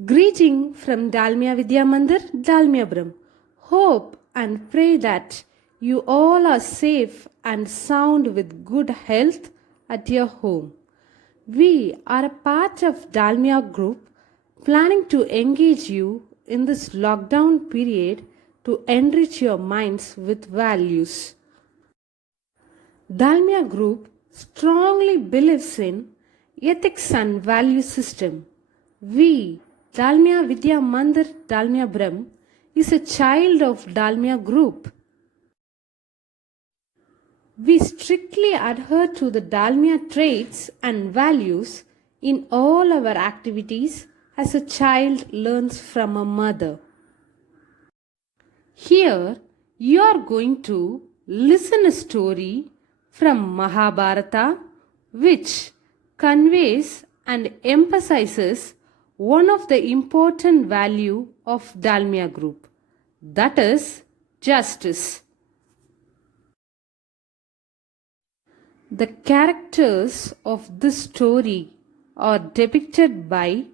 Greeting from Dalmia Vidya Mandir, Dalmiapuram. Hope and pray that you all are safe and sound with good health at your home. We are a part of Dalmia Group planning to engage you in this lockdown period to enrich your minds with values. Dalmia Group strongly believes in ethics and value system. We, Dalmia Vidya Mandir Dalmiapuram, is a child of Dalmia Group. We strictly adhere to the Dalmia traits and values in all our activities as a child learns from a mother. Here you are going to listen a story from Mahabharata which conveys and emphasizes one of the important value of Dalmia Group, that is justice. The characters of this story are depicted by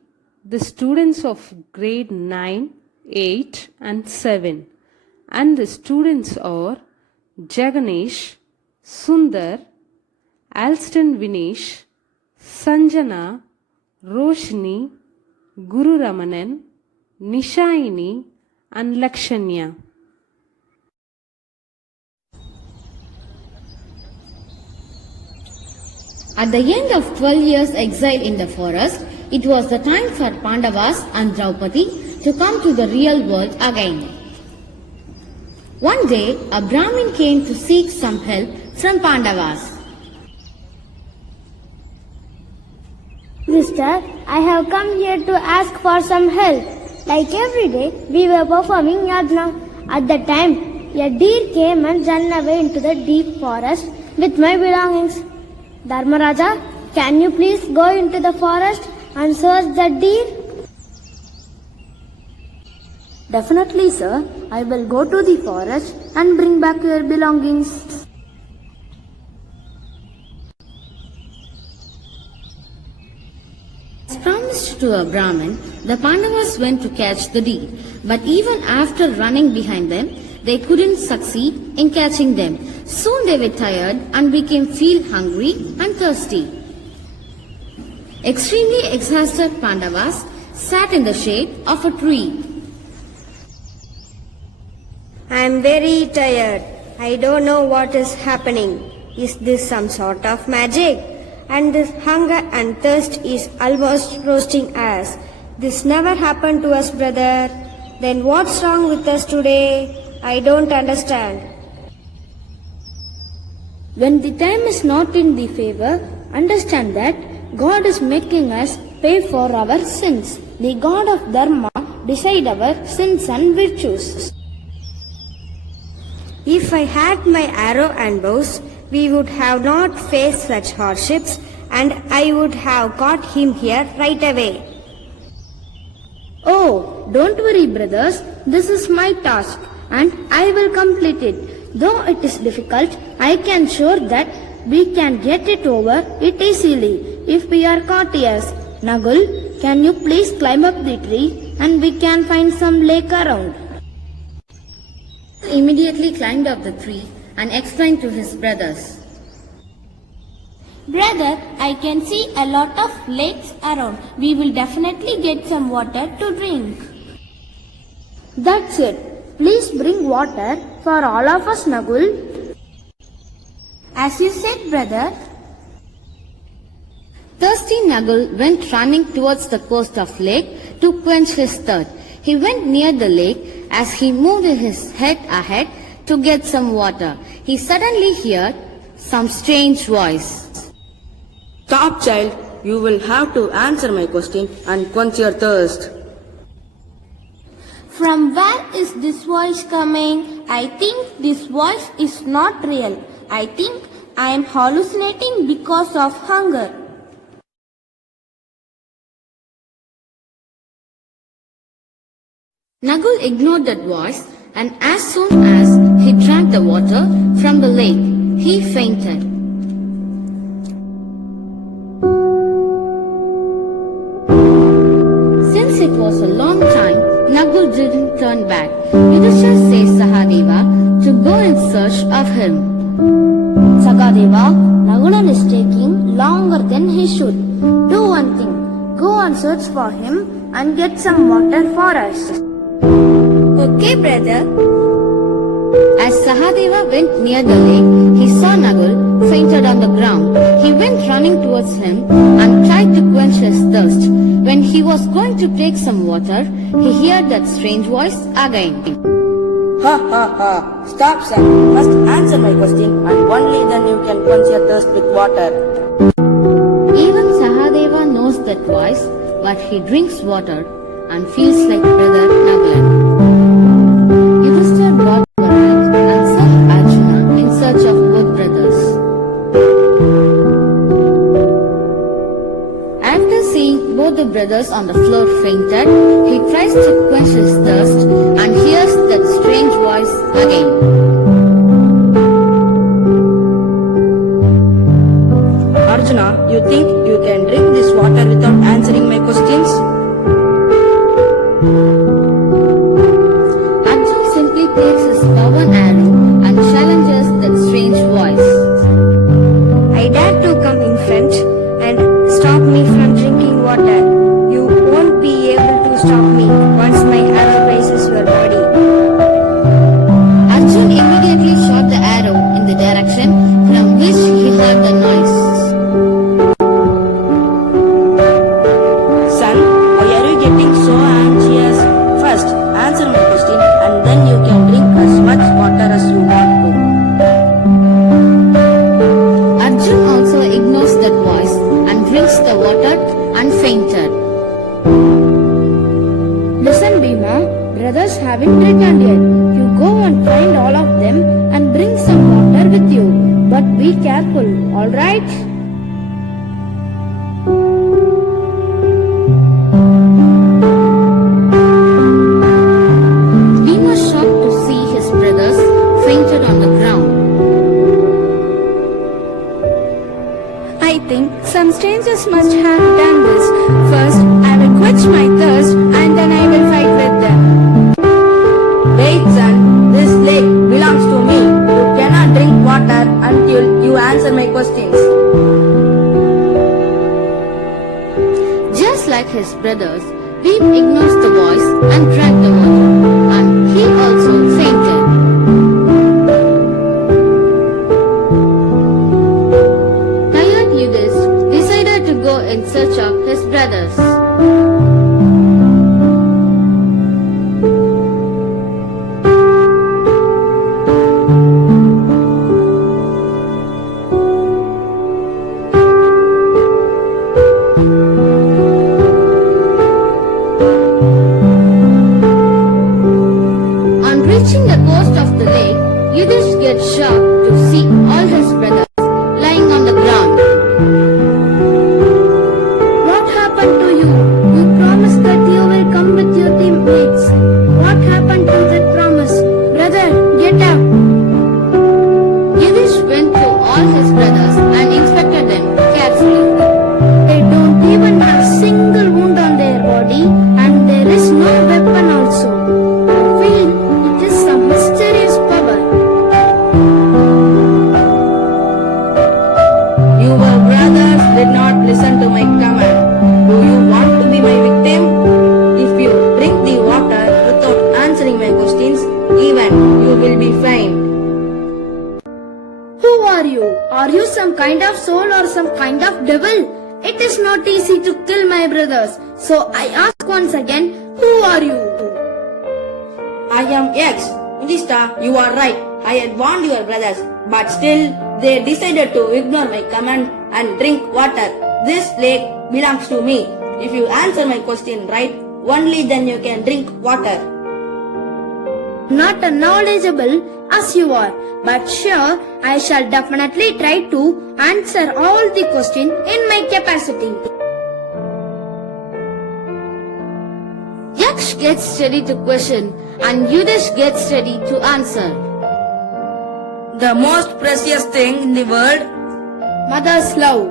the students of grade 9, 8 and 7, and the students are Jaganesh, Sundar, Alston Vinesh, Sanjana, Roshni, Guru Ramanan, Nishaini and Lakshanya. At the end of 12 years' exile in the forest, it was the time for Pandavas and Draupadi to come to the real world again. One day, a Brahmin came to seek some help from Pandavas. Mister, I have come here to ask for some help. Like every day, we were performing yajna. At that time, a deer came and ran away into the deep forest with my belongings. Dharmaraja, can you please go into the forest and search the deer? Definitely, sir. I will go to the forest and bring back your belongings. As promised to a Brahmin, the Pandavas went to catch the deer, but even after running behind them, they couldn't succeed in catching them. Soon they were tired and feel hungry and thirsty. Extremely exhausted Pandavas sat in the shade of a tree. I am very tired. I don't know what is happening. Is this some sort of magic? And this hunger and thirst is almost roasting us. This never happened to us, brother. Then what's wrong with us today? I don't understand. When the time is not in the favor, understand that God is making us pay for our sins. The God of Dharma decide our sins and virtues. If I had my arrow and bows, we would have not faced such hardships, and I would have got him here right away. Oh, don't worry, brothers. This is my task, and I will complete it. Though it is difficult, I can sure that we can get it over it easily if we are courteous. Nagul, can you please climb up the tree and we can find some lake around? He immediately climbed up the tree and explained to his brothers. Brother, I can see a lot of lakes around. We will definitely get some water to drink. That's it. Please bring water for all of us, Nagul. As you said, brother. Thirsty Nagul went running towards the coast of lake to quench his thirst. He went near the lake. As he moved his head ahead to get some water, he suddenly heard some strange voice. Stop, child. You will have to answer my question and quench your thirst. From where is this voice coming? I think this voice is not real. I think I am hallucinating because of hunger. Nagul ignored that voice, and as soon as he drank the water from the lake, he fainted. Since since it was a long time, Nagul didn't turn back. Yudhishthir says Sahadeva to go in search of him. Sakadeva, Nagulan is taking longer than he should. Do one thing. Go and search for him and get some water for us. Okay, brother. As Sahadeva went near the lake, he saw Nagul fainted on the ground. He went running towards him and tried to quench his thirst. When he was going to take some water, he heard that strange voice again. Ha ha ha. Stop, son. First answer my question and only then you can quench your thirst with water. Even Sahadeva knows that voice, but he drinks water and feels like brother Nagulan. Yudhishthir brought Varant and sent Arjuna in search of both brothers. After seeing both the brothers on the floor fainted, he tries to quench his thirst and hears that strange voice again. Arjuna, you think you can drink this water without answering my questions? Arjun simply takes his bow and arrow and challenges that strange voice. I dare to come in front and stop me from drinking water. You won't be able to stop me once my arrow grazes your body. Arjun immediately shot the arrow in the direction from which he heard the noise. Son, why are you getting so anxious? First, answer my question and then you can drink as much water as you want to. Arjun also ignores that voice and drinks the water and fainted. Listen, Bhima, brothers haven't returned yet. You go and find all of them and bring some water with you. But be careful, alright? Bhima shocked to see his brothers fainted on the ground. I think some strangers must have done this. First, I will quench my thirst and then I will fight with them. Wait, son, this lake belongs to me. You cannot drink water until you answer my questions. Just like his brothers, Bhim ignores the voice and drank the water, and he also fainted. Tired Yudhishthir decided to go in search of his brothers. On reaching the coast of the lake, Yudhishthir gets shocked to see all his brothers lying on the ground. What happened to you? You promised that you will come with your teammates. What happened to that promise? Brother, get up. Yudhishthir went to all his brothers and inspected them carefully. They don't even have single wound on their body and there is no weapon also. I feel it is some mysterious power. Your brothers did not listen to my command. Do you want to be my victim? If you drink the water without answering my questions, even you will be fined. Who are you? Are you some kind of soul or some kind of devil? It is not easy to kill my brothers. So I ask once again, who are you? I am X. Yudhishthira, you are right. I had warned your brothers, but still they decided to ignore my command and drink water. This lake belongs to me. If you answer my question right, only then you can drink water. Not as knowledgeable as you are, but sure, I shall definitely try to answer all the questions in my capacity. Yaksh gets ready to question and Yudhishthir gets ready to answer. The most precious thing in the world, Mother's love.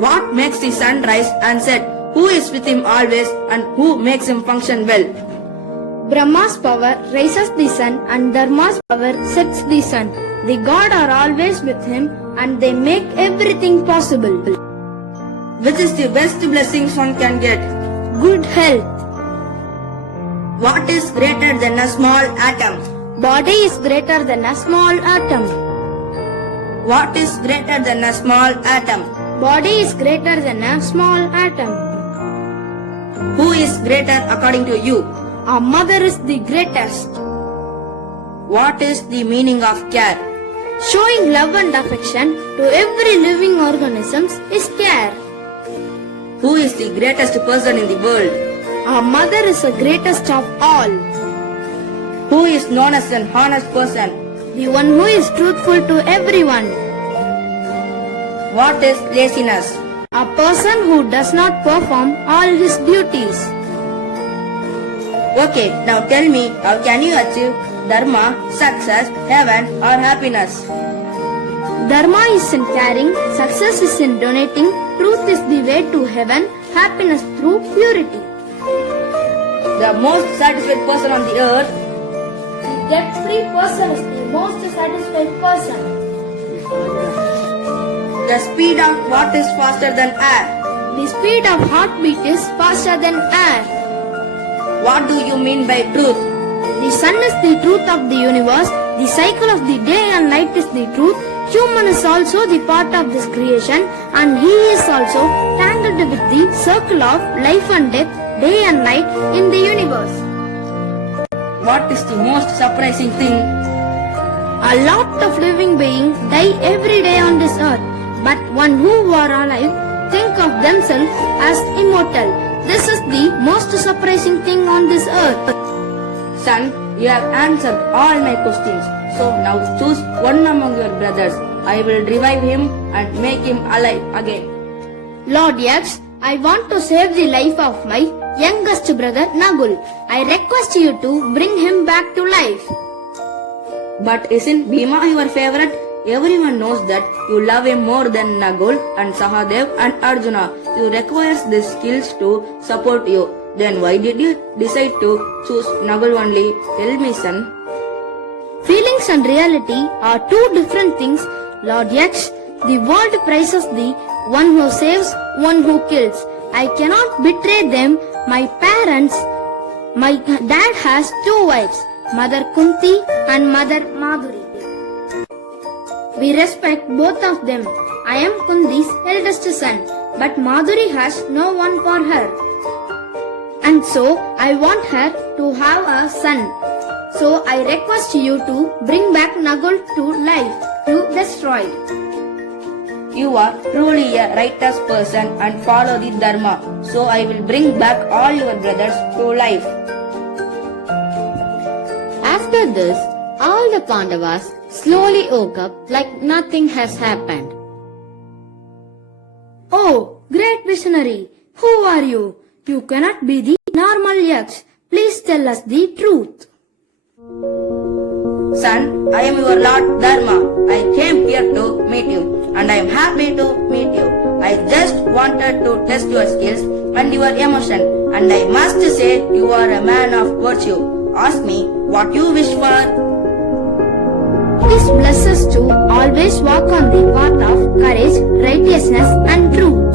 what makes the sun rise and set? who is with him always and who makes him function well. Brahma's power raises the sun and Dharma's power sets the sun. The gods are always with him and they make everything possible. Which is the best blessings one can get? Good health. What is greater than a small atom? Body is greater than a small atom. What is greater than a small atom? Body is greater than a small atom. Who is greater according to you? Our mother is the greatest. What is the meaning of care? Showing love and affection to every living organism is care. Who is the greatest person in the world? Our mother is the greatest of all. Who is known as an honest person? The one who is truthful to everyone. What is laziness? A person who does not perform all his duties. Okay, now tell me, how can you achieve dharma, success, heaven or happiness? Dharma is in caring, success is in donating, truth is the way to heaven, happiness through purity. The most satisfied person on the earth. The debt-free person is the most satisfied person. The speed of what is faster than air. The speed of heartbeat is faster than air. What do you mean by truth? The sun is the truth of the universe. The cycle of the day and night is the truth. Human is also the part of this creation and he is also tangled with the circle of life and death, day and night in the universe. What is the most surprising thing? A lot of living beings die every day on this earth, but one who are alive think of themselves as immortal. This is the most surprising thing on this earth. Son, you have answered all my questions. So now choose one among your brothers. I will revive him and make him alive again. Lord Yax, I want to save the life of my youngest brother Nagul. I request you to bring him back to life. But isn't Bhima your favorite? Everyone knows that you love him more than Nagul and Sahadev and Arjuna. You require these skills to support you. Then why did you decide to choose Nagul only? Tell me, son. Feelings and reality are two different things, Lord Yax. The world prizes the one who saves, one who kills. I cannot betray them, my parents. My dad has two wives, Mother Kunti and Mother Madhuri. We respect both of them. I am Kunti's eldest son, but Madhuri has no one for her. And so I want her to have a son. So I request you to bring back Nagul to life. You destroyed. You are truly a righteous person and follow the Dharma. So I will bring back all your brothers to life. After this, all the Pandavas slowly woke up like nothing has happened. Oh, great visionary! Who are you? You cannot be the normal Yax. Please tell us the truth. Son, I am your Lord Dharma. I came here to meet you and I am happy to meet you. I just wanted to test your skills and your emotion, and I must say you are a man of virtue. Ask me what you wish for. Please bless us to always walk on the path of courage, righteousness and truth.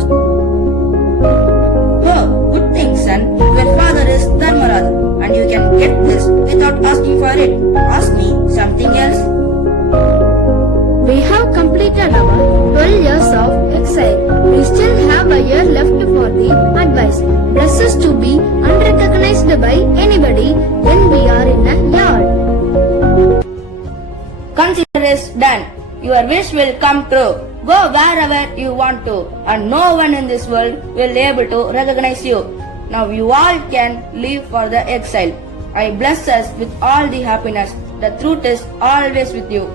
Oh, good thing, son. Your father is Dharmaraj and you can get this without asking for it. Ask me something else. We have completed our 12 years of exile. We still have a year left for the advice. Bless us to be unrecognized by anybody when we are in a yard. Consider is done. Your wish will come true. Go wherever you want to, and no one in this world will be able to recognize you. Now you all can leave for the exile. I bless us with all the happiness. The truth is always with you.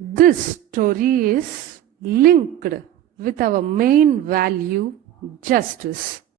This story is linked with our main value, justice.